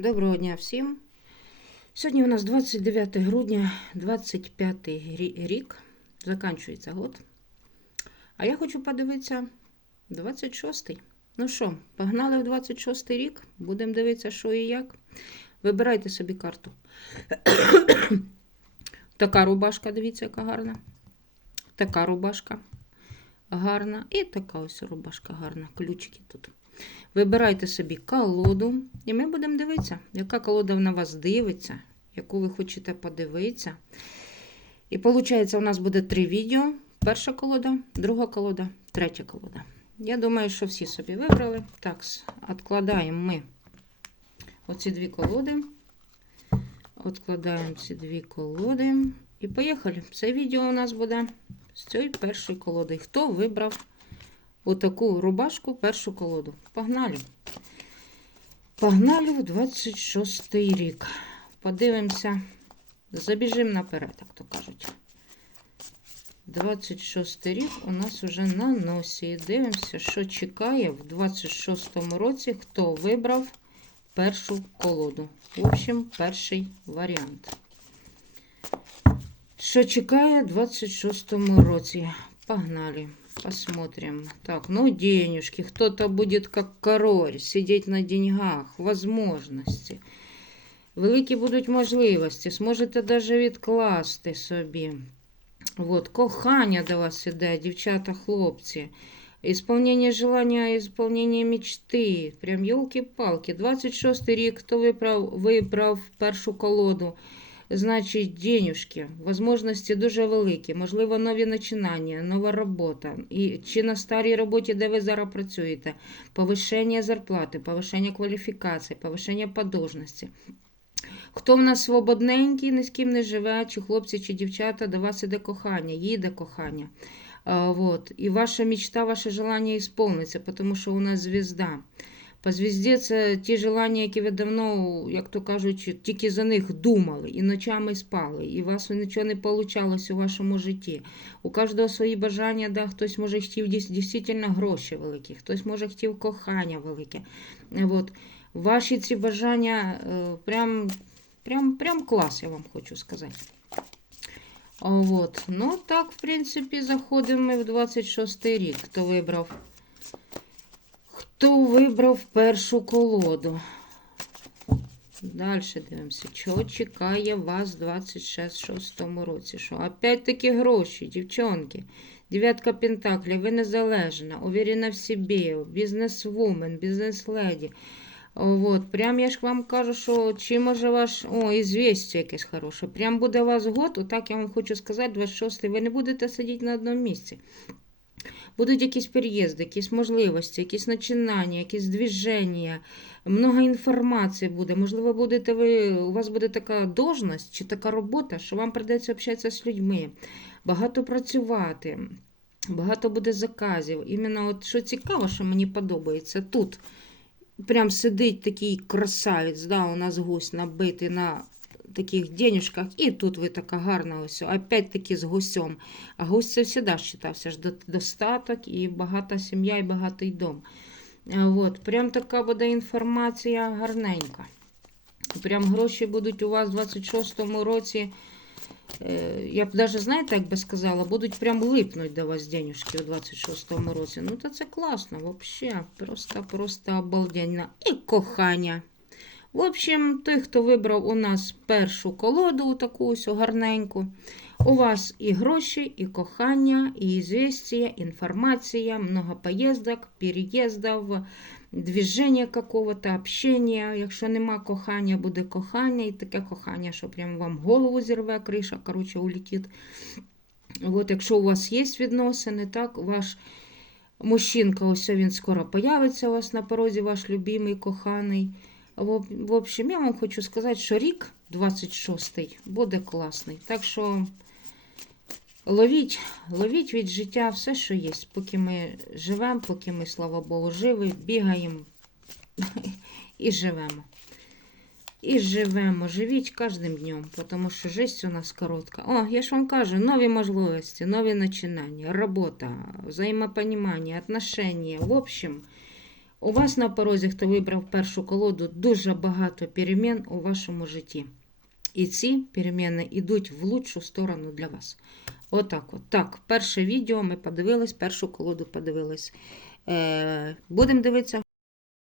Доброго дня всім. Сьогодні у нас 29 грудня, 25 рік. Закінчується год. А я хочу подивитися 26-й. Ну що, погнали в 26-й рік. Будемо дивитися, що і як. Вибирайте собі карту. така рубашка, дивіться, яка гарна. Така рубашка гарна. І така ось рубашка гарна. Ключики тут. Вибирайте собі колоду, і ми будемо дивитися, яка колода на вас дивиться, яку ви хочете подивитися. І виходить, у нас буде три відео: перша колода, друга колода, третя колода. Я думаю, що всі собі вибрали. Так, відкладаємо ми оці дві колоди. Откладаємо ці дві колоди. І поїхали. Це відео у нас буде з цієї першої колоди. Хто вибрав отаку рубашку, першу колоду. Погнали. Погнали в 26 рік. Подивимося, забіжимо наперед, як то кажуть. 26 й рік у нас вже на носі. Дивимося, що чекає в 26 році, хто вибрав першу колоду. В общем, перший варіант. Що чекає в 26 році? Погнали. Посмотрим. Так, ну денежки. Кто-то будет как король, сидеть на деньгах, возможності. Великі будуть можливості. Зможете даже відкласти собі. От, кохання до вас іде, дівчата, хлопці. Ісполнення желання, ісполнення мечти. Прям йолки-палки. 26 рік, хто вибрав, вибрав першу колоду. Значить, денюжки, можливості дуже великі, можливо, нові починання, нова робота. І чи на старій роботі, де ви зараз працюєте, повищення зарплати, повищення кваліфікації, повищення подовжності. Хто в нас свободненький, ні з ким не живе, чи хлопці, чи дівчата, до вас іде кохання, їде кохання. А, вот. І ваша мечта, ваше желання ісполниться, тому що у нас звізда. По звізді це ті желання, які ви давно, як то кажуть, тільки за них думали і ночами спали, і у вас нічого не вийшло у вашому житті. У кожного свої бажання, да, хтось може хотів дійсно гроші великі, хтось може хотів кохання велике. От. Ваші ці бажання е, прям, прям, прям клас, я вам хочу сказати. От. Ну, так, в принципі, заходимо ми в 26 рік, хто вибрав. Хто вибрав першу колоду? Далі дивимося, що чекає вас в 26 році. Що? Опять-таки гроші, дівчонки. Дев'ятка Пентаклів, ви незалежна, уверена в собі, бізнес-вумен, бізнес-леді. От, прям я ж вам кажу, що чи може ваш. О, ізвістя якесь хороше. Прям буде у вас год, отак я вам хочу сказати, 26-й, ви не будете сидіти на одному місці. Будуть якісь переїзди, якісь можливості, якісь починання, якісь движення, много інформації буде. Можливо, будете ви, у вас буде така должність чи така робота, що вам придеться общатися з людьми, багато працювати, багато буде заказів. Іменно от що цікаво, що мені подобається, тут прям сидить такий красавець, да, у нас гусь набитий на таких денежках, і тут ви така гарна ось, опять-таки з гусем. А гусь це завжди вважався ж достаток і багата сім'я, і багатий дом. От, прям така буде інформація гарненька. Прям гроші будуть у вас в 26-му році. е, Я б навіть, знаєте, як би сказала, будуть прям липнуть до вас денежки у 26-му році. Ну, то це класно, взагалі. Просто-просто обалденно. І кохання. В общем, той, хто вибрав у нас першу колоду, таку ось гарненьку, у вас і гроші, і кохання, і ізвістія, інформація, много поїздок, переїздів, движення какого-то, общення. Якщо нема кохання, буде кохання, і таке кохання, що прям вам голову зірве, криша, коротше, улетить. От, якщо у вас є відносини, так, ваш мужчинка, ось він скоро появиться у вас на порозі, ваш любимий, коханий. В, общем, я вам хочу сказати, що рік 26-й буде класний. Так що ловіть, ловіть від життя все, що є. Поки ми живемо, поки ми, слава Богу, живі, бігаємо і живемо. І живемо, живіть кожним днем, тому що життя у нас коротка. О, я ж вам кажу, нові можливості, нові починання, робота, взаємопонімання, отношення. В общем, У вас на порозі, хто вибрав першу колоду, дуже багато перемін у вашому житті. І ці переміни йдуть в лучшу сторону для вас. Отак от. Так, перше відео ми подивились, першу колоду подивились. Е, будемо дивитися